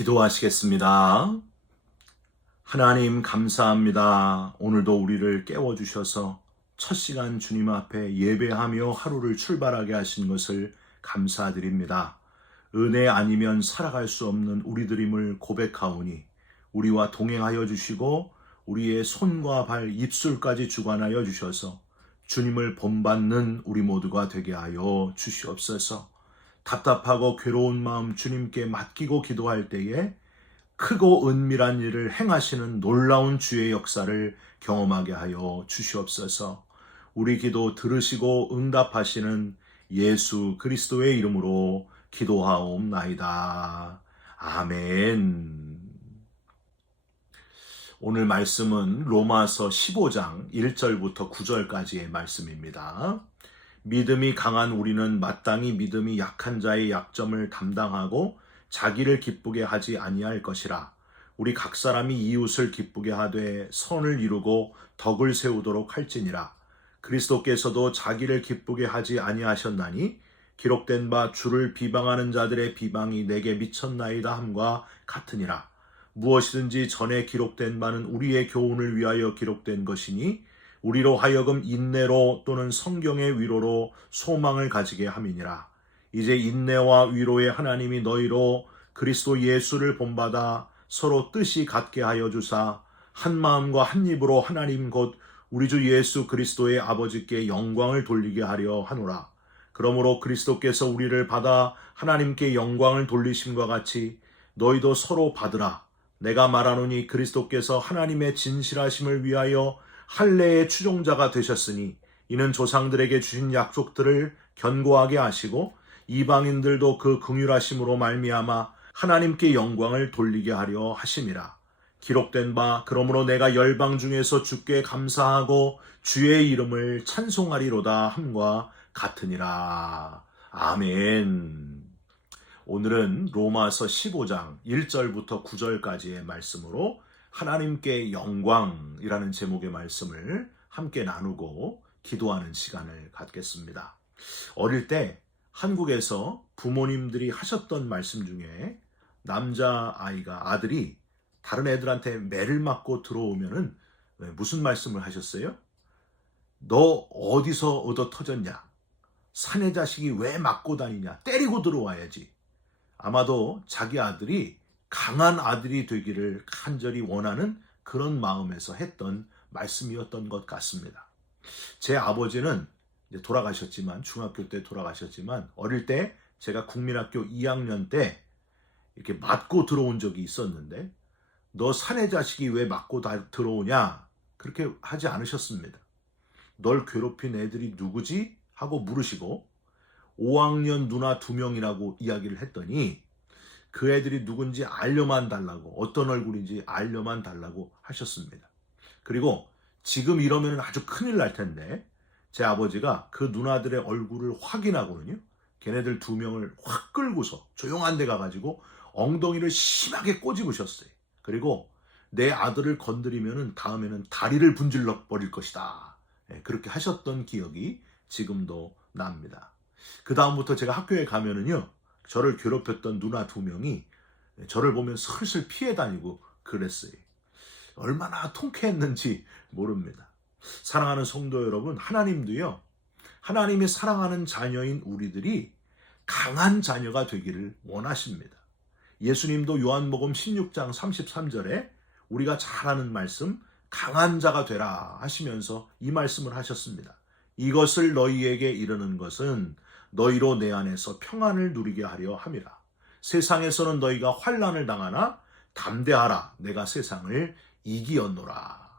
기도하시겠습니다. 하나님 감사합니다. 오늘도 우리를 깨워주셔서 첫 시간 주님 앞에 예배하며 하루를 출발하게 하신 것을 감사드립니다. 은혜 아니면 살아갈 수 없는 우리들임을 고백하오니 우리와 동행하여 주시고 우리의 손과 발, 입술까지 주관하여 주셔서 주님을 본받는 우리 모두가 되게 하여 주시옵소서. 답답하고 괴로운 마음 주님께 맡기고 기도할 때에 크고 은밀한 일을 행하시는 놀라운 주의 역사를 경험하게 하여 주시옵소서. 우리 기도 들으시고 응답하시는 예수 그리스도의 이름으로 기도하옵나이다. 아멘. 오늘 말씀은 로마서 15장 1절부터 9절까지의 말씀입니다. 믿음이 강한 우리는 마땅히 믿음이 약한 자의 약점을 담당하고 자기를 기쁘게 하지 아니할 것이라. 우리 각 사람이 이웃을 기쁘게 하되 선을 이루고 덕을 세우도록 할지니라. 그리스도께서도 자기를 기쁘게 하지 아니하셨나니 기록된 바 주를 비방하는 자들의 비방이 내게 미쳤나이다 함과 같으니라. 무엇이든지 전에 기록된 바는 우리의 교훈을 위하여 기록된 것이니 우리로 하여금 인내로 또는 성경의 위로로 소망을 가지게 함이니라. 이제 인내와 위로의 하나님이 너희로 그리스도 예수를 본받아 서로 뜻이 같게 하여 주사 한 마음과 한 입으로 하나님 곧 우리 주 예수 그리스도의 아버지께 영광을 돌리게 하려 하노라. 그러므로 그리스도께서 우리를 받아 하나님께 영광을 돌리심과 같이 너희도 서로 받으라. 내가 말하노니 그리스도께서 하나님의 진실하심을 위하여 할례의 추종자가 되셨으니 이는 조상들에게 주신 약속들을 견고하게 하시고 이방인들도 그 긍휼하심으로 말미암아 하나님께 영광을 돌리게 하려 하심이라. 기록된 바 그러므로 내가 열방 중에서 주께 감사하고 주의 이름을 찬송하리로다 함과 같으니라. 아멘. 오늘은 로마서 15장 1절부터 9절까지의 말씀으로 하나님께 영광이라는 제목의 말씀을 함께 나누고 기도하는 시간을 갖겠습니다. 어릴 때 한국에서 부모님들이 하셨던 말씀 중에 아들이 다른 애들한테 매를 맞고 들어오면은 무슨 말씀을 하셨어요? 너 어디서 얻어 터졌냐? 사내 자식이 왜 맞고 다니냐? 때리고 들어와야지. 아마도 자기 아들이 강한 아들이 되기를 간절히 원하는 그런 마음에서 했던 말씀이었던 것 같습니다. 제 아버지는 이제 돌아가셨지만 중학교 때 돌아가셨지만 어릴 때 제가 국민학교 2학년 때 이렇게 맞고 들어온 적이 있었는데 너 사내 자식이 왜 맞고 들어오냐? 그렇게 하지 않으셨습니다. 널 괴롭힌 애들이 누구지? 하고 물으시고 5학년 누나 2명이라고 이야기를 했더니 그 애들이 누군지 알려만 달라고 어떤 얼굴인지 알려만 달라고 하셨습니다. 그리고 지금 이러면 아주 큰일 날 텐데 제 아버지가 그 누나들의 얼굴을 확인하고는요. 걔네들 2명을 확 끌고서 조용한 데 가가지고 엉덩이를 심하게 꼬집으셨어요. 그리고 내 아들을 건드리면 다음에는 다리를 분질러 버릴 것이다. 그렇게 하셨던 기억이 지금도 납니다. 그 다음부터 제가 학교에 가면은요. 저를 괴롭혔던 누나 2명이 저를 보면 슬슬 피해 다니고 그랬어요. 얼마나 통쾌했는지 모릅니다. 사랑하는 성도 여러분, 하나님도요. 하나님이 사랑하는 자녀인 우리들이 강한 자녀가 되기를 원하십니다. 예수님도 요한복음 16장 33절에 우리가 잘 아는 말씀 강한 자가 되라 하시면서 이 말씀을 하셨습니다. 이것을 너희에게 이르는 것은 너희로 내 안에서 평안을 누리게 하려 함이라. 세상에서는 너희가 환난을 당하나 담대하라. 내가 세상을 이기었노라.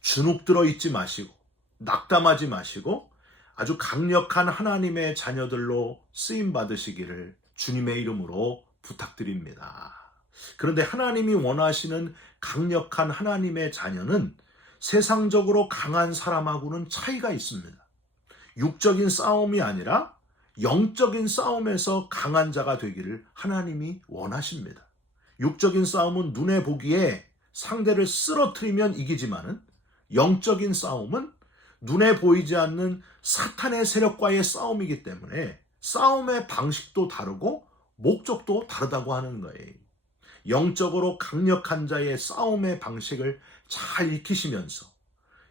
주눅들어 있지 마시고 낙담하지 마시고 아주 강력한 하나님의 자녀들로 쓰임 받으시기를 주님의 이름으로 부탁드립니다. 그런데 하나님이 원하시는 강력한 하나님의 자녀는 세상적으로 강한 사람하고는 차이가 있습니다. 육적인 싸움이 아니라 영적인 싸움에서 강한 자가 되기를 하나님이 원하십니다. 육적인 싸움은 눈에 보기에 상대를 쓰러뜨리면 이기지만은 영적인 싸움은 눈에 보이지 않는 사탄의 세력과의 싸움이기 때문에 싸움의 방식도 다르고 목적도 다르다고 하는 거예요. 영적으로 강력한 자의 싸움의 방식을 잘 익히시면서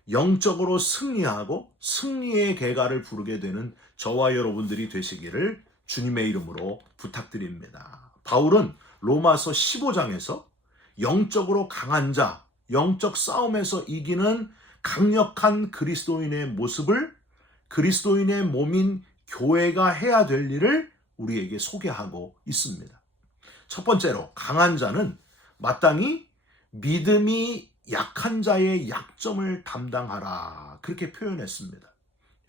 영적으로 승리하고 승리의 계가를 부르게 되는 저와 여러분들이 되시기를 주님의 이름으로 부탁드립니다. 바울은 로마서 15장에서 영적으로 강한 자, 영적 싸움에서 이기는 강력한 그리스도인의 모습을 그리스도인의 몸인 교회가 해야 될 일을 우리에게 소개하고 있습니다. 첫 번째로 강한 자는 마땅히 믿음이 약한 자의 약점을 담당하라, 그렇게 표현했습니다.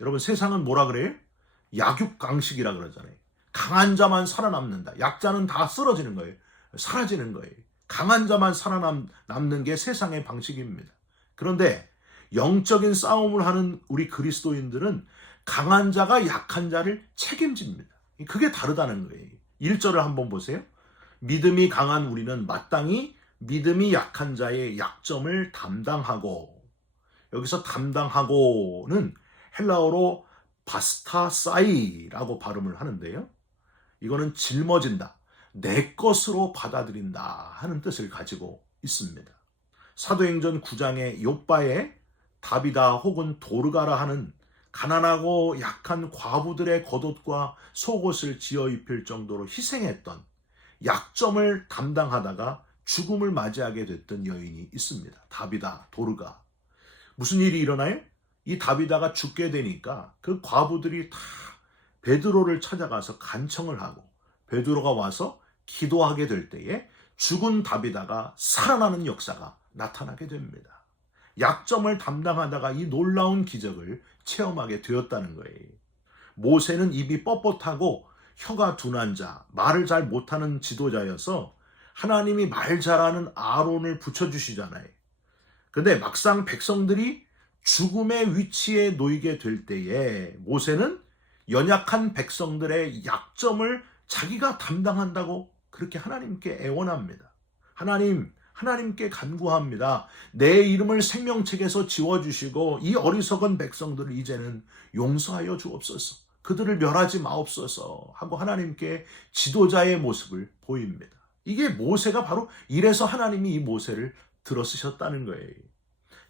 여러분, 세상은 뭐라 그래요? 약육강식이라 그러잖아요. 강한 자만 살아남는다. 약자는 다 쓰러지는 거예요. 사라지는 거예요. 강한 자만 살아남는 게 세상의 방식입니다. 그런데 영적인 싸움을 하는 우리 그리스도인들은 강한 자가 약한 자를 책임집니다. 그게 다르다는 거예요. 1절을 한번 보세요. 믿음이 강한 우리는 마땅히 믿음이 약한 자의 약점을 담당하고, 여기서 담당하고는 헬라어로 바스타사이라고 발음을 하는데요. 이거는 짊어진다, 내 것으로 받아들인다 하는 뜻을 가지고 있습니다. 사도행전 9장의 욥바에 다비다 혹은 도르가라 하는 가난하고 약한 과부들의 겉옷과 속옷을 지어 입힐 정도로 희생했던, 약점을 담당하다가 죽음을 맞이하게 됐던 여인이 있습니다. 다비다, 도르가. 무슨 일이 일어나요? 이 다비다가 죽게 되니까 그 과부들이 다 베드로를 찾아가서 간청을 하고, 베드로가 와서 기도하게 될 때에 죽은 다비다가 살아나는 역사가 나타나게 됩니다. 약점을 담당하다가 이 놀라운 기적을 체험하게 되었다는 거예요. 모세는 입이 뻣뻣하고 혀가 둔한 자, 말을 잘 못하는 지도자여서 하나님이 말 잘하는 아론을 붙여주시잖아요. 근데 막상 백성들이 죽음의 위치에 놓이게 될 때에 모세는 연약한 백성들의 약점을 자기가 담당한다고 그렇게 하나님께 애원합니다. 하나님께 간구합니다. 내 이름을 생명책에서 지워주시고 이 어리석은 백성들을 이제는 용서하여 주옵소서, 그들을 멸하지 마옵소서 하고 하나님께 지도자의 모습을 보입니다. 이게 모세가 바로 이래서 하나님이 이 모세를 들어쓰셨다는 거예요.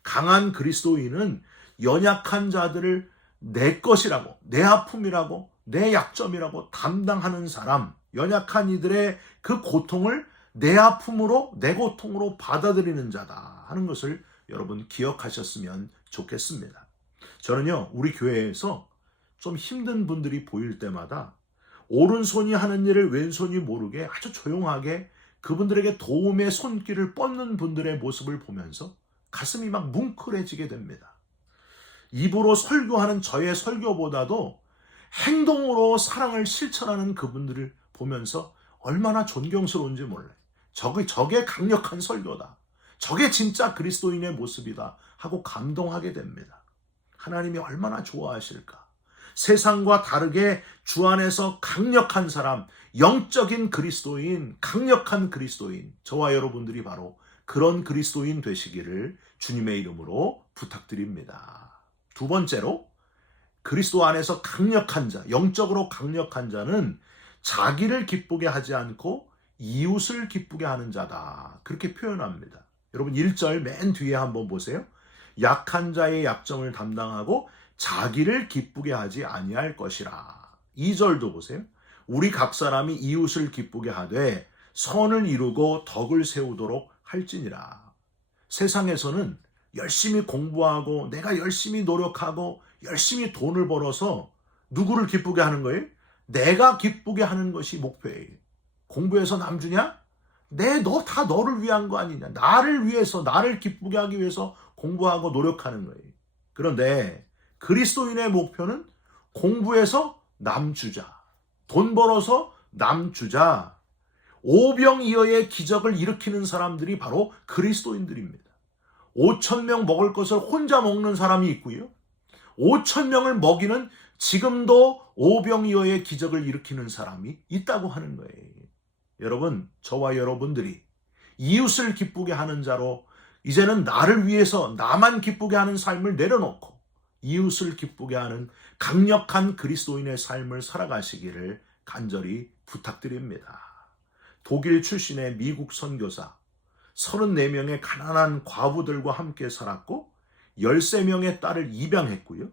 강한 그리스도인은 연약한 자들을 내 것이라고, 내 아픔이라고, 내 약점이라고 담당하는 사람, 연약한 이들의 그 고통을 내 아픔으로, 내 고통으로 받아들이는 자다 하는 것을 여러분 기억하셨으면 좋겠습니다. 저는요, 우리 교회에서 좀 힘든 분들이 보일 때마다 오른손이 하는 일을 왼손이 모르게 아주 조용하게 그분들에게 도움의 손길을 뻗는 분들의 모습을 보면서 가슴이 막 뭉클해지게 됩니다. 입으로 설교하는 저의 설교보다도 행동으로 사랑을 실천하는 그분들을 보면서 얼마나 존경스러운지 몰라요. 저게 강력한 설교다, 저게 진짜 그리스도인의 모습이다 하고 감동하게 됩니다. 하나님이 얼마나 좋아하실까. 세상과 다르게 주 안에서 강력한 사람, 영적인 그리스도인, 강력한 그리스도인, 저와 여러분들이 바로 그런 그리스도인 되시기를 주님의 이름으로 부탁드립니다. 두 번째로, 그리스도 안에서 강력한 자, 영적으로 강력한 자는 자기를 기쁘게 하지 않고 이웃을 기쁘게 하는 자다, 그렇게 표현합니다. 여러분 1절 맨 뒤에 한번 보세요. 약한 자의 약점을 담당하고 자기를 기쁘게 하지 아니할 것이라. 2절도 보세요. 우리 각 사람이 이웃을 기쁘게 하되 선을 이루고 덕을 세우도록 할지니라. 세상에서는 열심히 공부하고 내가 열심히 노력하고 열심히 돈을 벌어서 누구를 기쁘게 하는 거예요? 내가 기쁘게 하는 것이 목표예요. 공부해서 남 주냐? 다 너를 위한 거 아니냐? 나를 위해서, 나를 기쁘게 하기 위해서 공부하고 노력하는 거예요. 그런데 그리스도인의 목표는 공부해서 남 주자, 돈 벌어서 남 주자. 오병이어의 기적을 일으키는 사람들이 바로 그리스도인들입니다. 5,000명 먹을 것을 혼자 먹는 사람이 있고요, 5,000명을 먹이는 지금도 오병이어의 기적을 일으키는 사람이 있다고 하는 거예요. 여러분, 저와 여러분들이 이웃을 기쁘게 하는 자로 이제는 나를 위해서 나만 기쁘게 하는 삶을 내려놓고 이웃을 기쁘게 하는 강력한 그리스도인의 삶을 살아가시기를 간절히 부탁드립니다. 독일 출신의 미국 선교사, 34명의 가난한 과부들과 함께 살았고 13명의 딸을 입양했고요.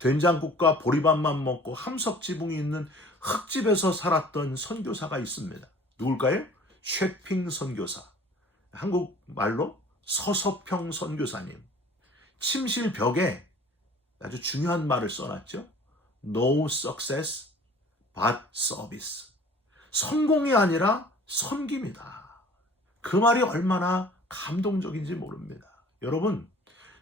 된장국과 보리밥만 먹고 함석 지붕이 있는 흙집에서 살았던 선교사가 있습니다. 누굴까요? 쉐핑 선교사. 한국말로 서서평 선교사님. 침실 벽에 아주 중요한 말을 써놨죠. No success but service. 성공이 아니라 섬김이다. 그 말이 얼마나 감동적인지 모릅니다. 여러분,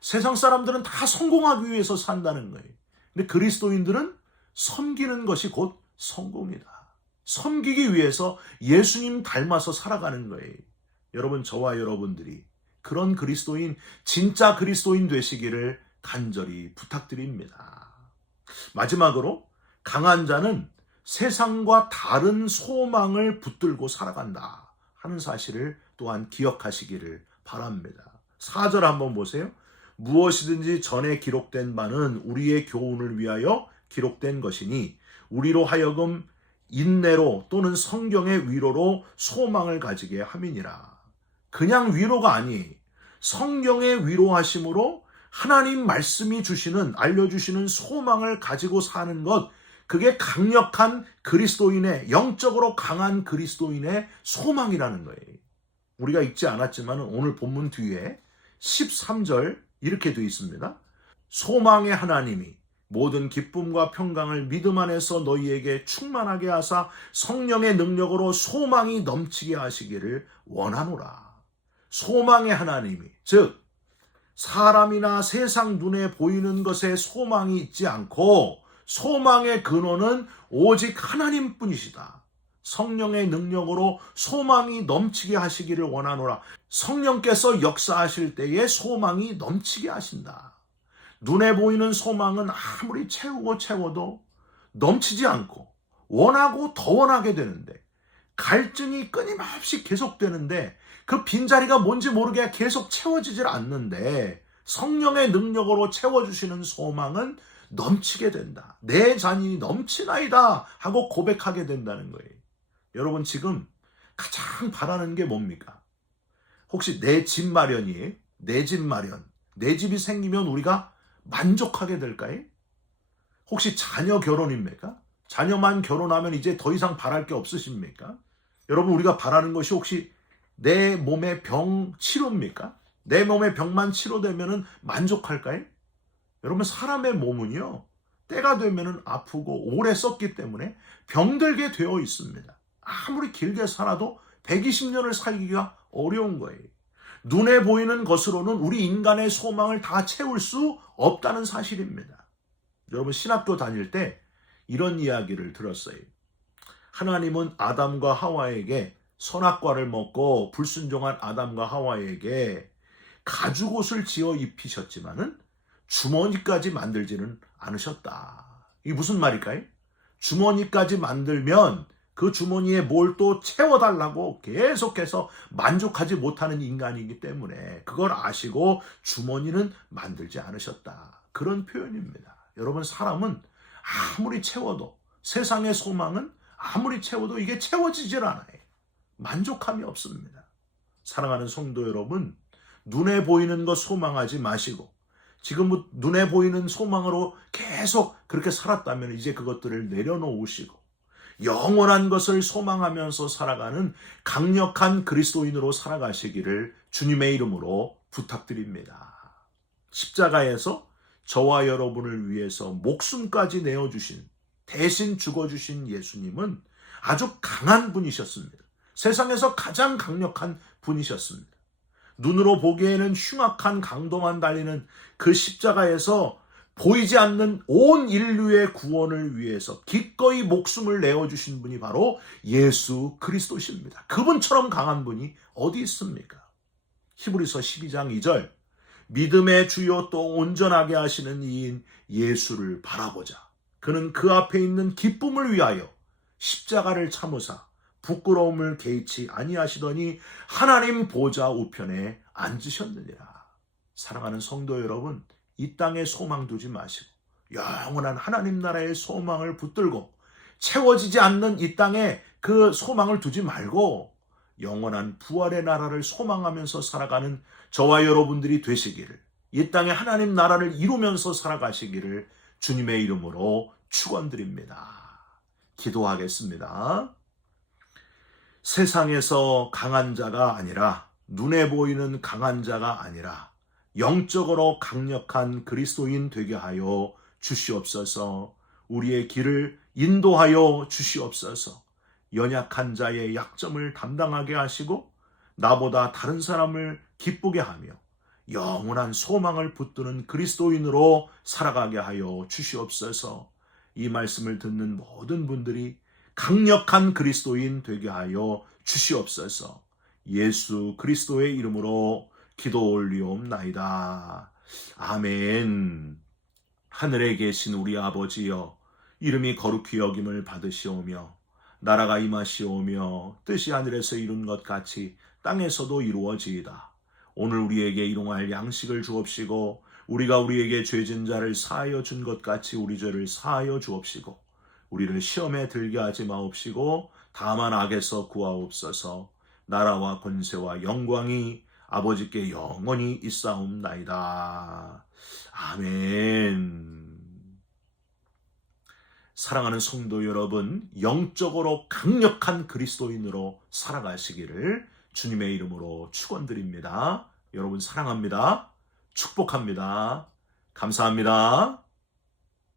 세상 사람들은 다 성공하기 위해서 산다는 거예요. 근데 그리스도인들은 섬기는 것이 곧 성공이다. 섬기기 위해서 예수님 닮아서 살아가는 거예요. 여러분, 저와 여러분들이 그런 그리스도인, 진짜 그리스도인 되시기를 간절히 부탁드립니다. 마지막으로 강한 자는 세상과 다른 소망을 붙들고 살아간다 하는 사실을 또한 기억하시기를 바랍니다. 4절 한번 보세요. 무엇이든지 전에 기록된 바는 우리의 교훈을 위하여 기록된 것이니 우리로 하여금 인내로 또는 성경의 위로로 소망을 가지게 함이니라. 그냥 위로가 아니, 성경의 위로하심으로 하나님 말씀이 주시는, 알려주시는 소망을 가지고 사는 것, 그게 강력한 그리스도인의, 영적으로 강한 그리스도인의 소망이라는 거예요. 우리가 읽지 않았지만 오늘 본문 뒤에 13절 이렇게 되어 있습니다. 소망의 하나님이 모든 기쁨과 평강을 믿음 안에서 너희에게 충만하게 하사 성령의 능력으로 소망이 넘치게 하시기를 원하노라. 소망의 하나님이, 즉 사람이나 세상 눈에 보이는 것에 소망이 있지 않고 소망의 근원은 오직 하나님뿐이시다. 성령의 능력으로 소망이 넘치게 하시기를 원하노라. 성령께서 역사하실 때에 소망이 넘치게 하신다. 눈에 보이는 소망은 아무리 채워도 넘치지 않고 원하고 더 원하게 되는데, 갈증이 끊임없이 계속되는데 그 빈자리가 뭔지 모르게 계속 채워지질 않는데, 성령의 능력으로 채워주시는 소망은 넘치게 된다. 내 잔이 넘치나이다 하고 고백하게 된다는 거예요. 여러분, 지금 가장 바라는 게 뭡니까? 혹시 내 집 마련이에요? 내 집 마련. 내 집이 생기면 우리가 만족하게 될까요? 혹시 자녀 결혼입니까? 자녀만 결혼하면 이제 더 이상 바랄 게 없으십니까? 여러분, 우리가 바라는 것이 혹시 내 몸의 병 치료입니까? 내 몸의 병만 치료되면 만족할까요? 여러분, 사람의 몸은요, 때가 되면 아프고 오래 썼기 때문에 병들게 되어 있습니다. 아무리 길게 살아도 120년을 살기가 어려운 거예요. 눈에 보이는 것으로는 우리 인간의 소망을 다 채울 수 없다는 사실입니다. 여러분, 신학교 다닐 때 이런 이야기를 들었어요. 하나님은 아담과 하와에게, 선악과를 먹고 불순종한 아담과 하와에게 가죽옷을 지어 입히셨지만은 주머니까지 만들지는 않으셨다. 이게 무슨 말일까요? 주머니까지 만들면 그 주머니에 뭘 또 채워달라고 계속해서 만족하지 못하는 인간이기 때문에 그걸 아시고 주머니는 만들지 않으셨다. 그런 표현입니다. 여러분, 사람은 아무리 채워도, 세상의 소망은 아무리 채워도 이게 채워지질 않아요. 만족함이 없습니다. 사랑하는 성도 여러분, 눈에 보이는 것 소망하지 마시고, 지금 눈에 보이는 소망으로 계속 그렇게 살았다면 이제 그것들을 내려놓으시고 영원한 것을 소망하면서 살아가는 강력한 그리스도인으로 살아가시기를 주님의 이름으로 부탁드립니다. 십자가에서 저와 여러분을 위해서 목숨까지 내어주신, 대신 죽어주신 예수님은 아주 강한 분이셨습니다. 세상에서 가장 강력한 분이셨습니다. 눈으로 보기에는 흉악한 강도만 달리는 그 십자가에서 보이지 않는 온 인류의 구원을 위해서 기꺼이 목숨을 내어주신 분이 바로 예수 그리스도십니다. 그분처럼 강한 분이 어디 있습니까? 히브리서 12장 2절, 믿음의 주요 또 온전하게 하시는 이인 예수를 바라보자. 그는 그 앞에 있는 기쁨을 위하여 십자가를 참으사 부끄러움을 개의치 아니하시더니 하나님 보좌 우편에 앉으셨느니라. 사랑하는 성도 여러분, 이 땅에 소망 두지 마시고 영원한 하나님 나라의 소망을 붙들고 채워지지 않는 이 땅에 그 소망을 두지 말고 영원한 부활의 나라를 소망하면서 살아가는 저와 여러분들이 되시기를, 이 땅에 하나님 나라를 이루면서 살아가시기를 주님의 이름으로 축원드립니다. 기도하겠습니다. 세상에서 강한 자가 아니라, 눈에 보이는 강한 자가 아니라 영적으로 강력한 그리스도인 되게 하여 주시옵소서. 우리의 길을 인도하여 주시옵소서. 연약한 자의 약점을 담당하게 하시고 나보다 다른 사람을 기쁘게 하며 영원한 소망을 붙드는 그리스도인으로 살아가게 하여 주시옵소서. 이 말씀을 듣는 모든 분들이 강력한 그리스도인 되게 하여 주시옵소서. 예수 그리스도의 이름으로 기도 올리옵나이다. 아멘. 하늘에 계신 우리 아버지여, 이름이 거룩히 여김을 받으시오며 나라가 임하시오며 뜻이 하늘에서 이룬 것 같이 땅에서도 이루어지이다. 오늘 우리에게 일용할 양식을 주옵시고 우리가 우리에게 죄진 자를 사하여 준 것 같이 우리 죄를 사하여 주옵시고 우리를 시험에 들게 하지 마옵시고 다만 악에서 구하옵소서. 나라와 권세와 영광이 아버지께 영원히 있사옵나이다. 아멘. 사랑하는 성도 여러분, 영적으로 강력한 그리스도인으로 살아가시기를 주님의 이름으로 축원드립니다. 여러분 사랑합니다. 축복합니다. 감사합니다.